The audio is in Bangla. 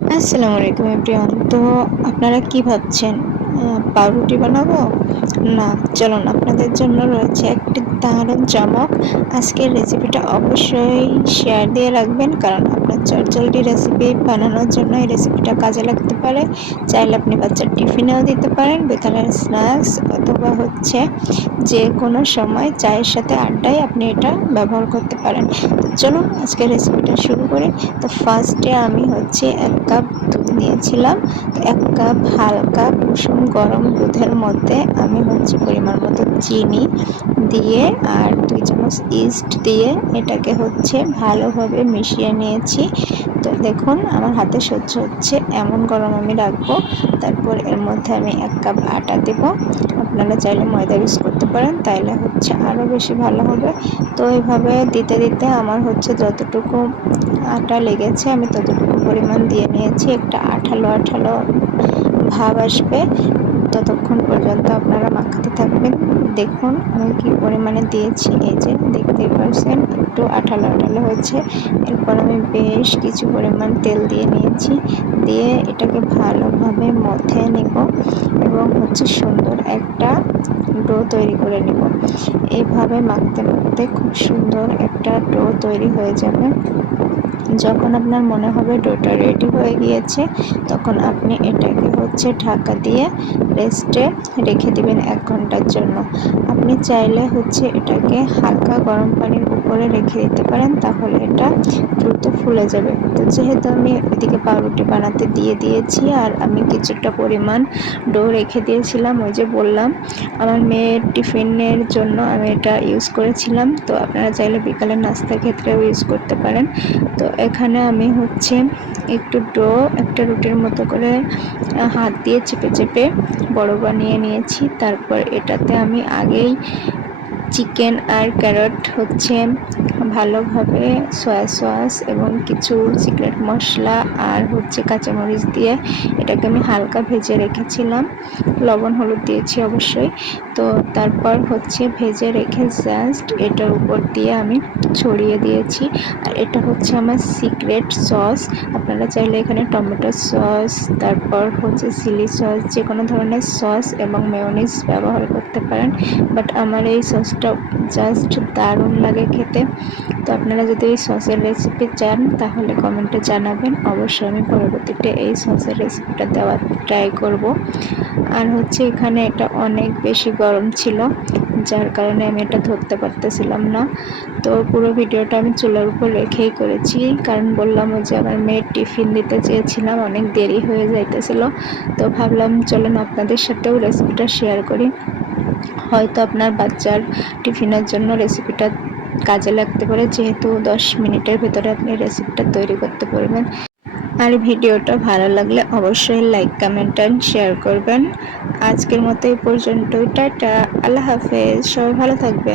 আসসালামু আলাইকুম এভরিওয়ান। তো আপনারা কি ভাবছেন পাউরুটি বানাবো? না, চলুন আপনাদের জন্য রয়েছে একটি দারুণ চমক। আজকের রেসিপিটা অবশ্যই শেয়ার দিয়ে রাখবেন, কারণ আপনার চটজলদি রেসিপি বানানোর জন্য এই রেসিপিটা কাজে লাগতে পারে। চাইলে আপনি বাচ্চার টিফিনেও দিতে পারেন, বিকালের স্ন্যাক্স, অথবা যে কোনো সময় চায়ের সাথে আড্ডায় আপনি এটা ব্যবহার করতে পারেন। তো চলুন আজকের রেসিপিটা শুরু করি। তো ফার্স্টে আমি 1 কাপ দুধ নিয়েছিলাম। তো 1 কাপ হালকা কুসুম গরম দুধের মধ্যে আমি পরিমাণ মতো চিনি দিয়ে আর 2 চামচ ইস্ট দিয়ে এটাকে ভালোভাবে মিশিয়ে নিয়েছি। তো দেখুন আমার হাতে সহ্য হচ্ছে এমন গরম আমি রাখবো। তারপর এর মধ্যে আমি 1 কাপ আটা দেব। আপনারা চাইলে ময়দা ইউজ করতে পারেন, তাইলে আরও বেশি ভালো হবে। তো এইভাবে দিতে দিতে আমার যতটুকু আটা লেগেছে আমি ততটুকু পরিমাণ দিয়ে নিয়েছি। একটা আঠালো আঠালো ভাব আসবে, ততক্ষণ পর্যন্ত আপনারা মাখাতে থাকবেন। দেখুন আমি কি পরিমাণে দিয়েছি, এই যে দেখতেই পাচ্ছেন একটু আঠালো আঠালো হয়েছে। এরপর আমি বেশ কিছু পরিমাণ তেল দিয়ে নিয়েছি, দিয়ে এটাকে ভালোভাবে মথে নিব এবং সুন্দর একটা ডো তৈরি করে নিব। এইভাবে মাখতে মাখতে খুব সুন্দর একটা ডো তৈরি হয়ে যাবে। যখন আপনার মনে হবে ডোটা রেডি হয়ে গিয়েছে, তখন আপনি এটাকে ঢাকা দিয়ে রেস্টে রেখে দিবেন 1 ঘন্টার জন্য। আপনি চাইলে এটাকে হালকা গরম পানির উপরে রেখে দিতে পারেন, তাহলে এটা দ্রুত ফুলে যাবে। তো যেহেতু আমি এদিকে পাউরুটি বানাতে দিয়ে দিয়েছি আর আমি কিছুটা পরিমাণ ডো রেখে দিয়েছিলাম, ওই যে বললাম আমার মেয়ের টিফিনের জন্য আমি এটা ইউজ করেছিলাম। তো আপনারা চাইলে বিকালের নাস্তার ক্ষেত্রেও ইউজ করতে পারেন। তো এখানে আমি একটু ডো একটা রুটির মতো করে হাত দিয়ে চেপে চেপে বড় বানিয়ে নিয়েছি। তারপর এটাতে আমি আগেই চিকেন আর ক্যারট ভালোভাবে সয়া সস এবং কিছু সিক্রেট মশলা আর কাঁচামরিচ দিয়ে এটাকে আমি হালকা ভেজে রেখেছিলাম। লবণ হলুদ দিয়েছি অবশ্যই। তো তারপর ভেজে রেখে জাস্ট এটার উপর দিয়ে আমি ছড়িয়ে দিয়েছি। আর এটা আমার সিক্রেট সস। আপনারা চাইলে এখানে টমেটো সস, তারপর চিলি সস, যে কোনো ধরনের সস এবং মেয়োনিজ ব্যবহার করতে পারেন। বাট আমার এই সসটা জাস্ট দারুণ লাগে খেতে। তো আপনারা যদি এই সসের রেসিপি চান তাহলে কমেন্টে জানাবেন, অবশ্যই আমি পরবর্তীতে এই সসের রেসিপিটা দেওয়ার ট্রাই করব। আর এখানে এটা অনেক বেশি গরম ছিল, যার কারণে আমি এটা ধরতে পারতেছিলাম না। তো পুরো ভিডিওটা আমি চুলার উপর রেখেই করেছি, কারণ বললাম যে আমার মেয়ের টিফিন দিতে চেয়েছিলাম, অনেক দেরি হয়ে যাইতেছিল। তো ভাবলাম চলুন আপনাদের সাথেও রেসিপিটা শেয়ার করি। হয়তো আপনার বাচ্চার টিফিনের জন্য রেসিপিটা কাজে লাগতে পারে, যেহেতু 10 মিনিটের ভিতরে আপনি রেসিপিটা তৈরি করতে পারবেন। আর ভিডিওটা ভালো লাগলে অবশ্যই লাইক, কমেন্ট অ্যান্ড শেয়ার করবেন। আজকের মতো এই পর্যন্তই। টাটা, আল্লাহ হাফেজ, সবাই ভালো থাকবেন।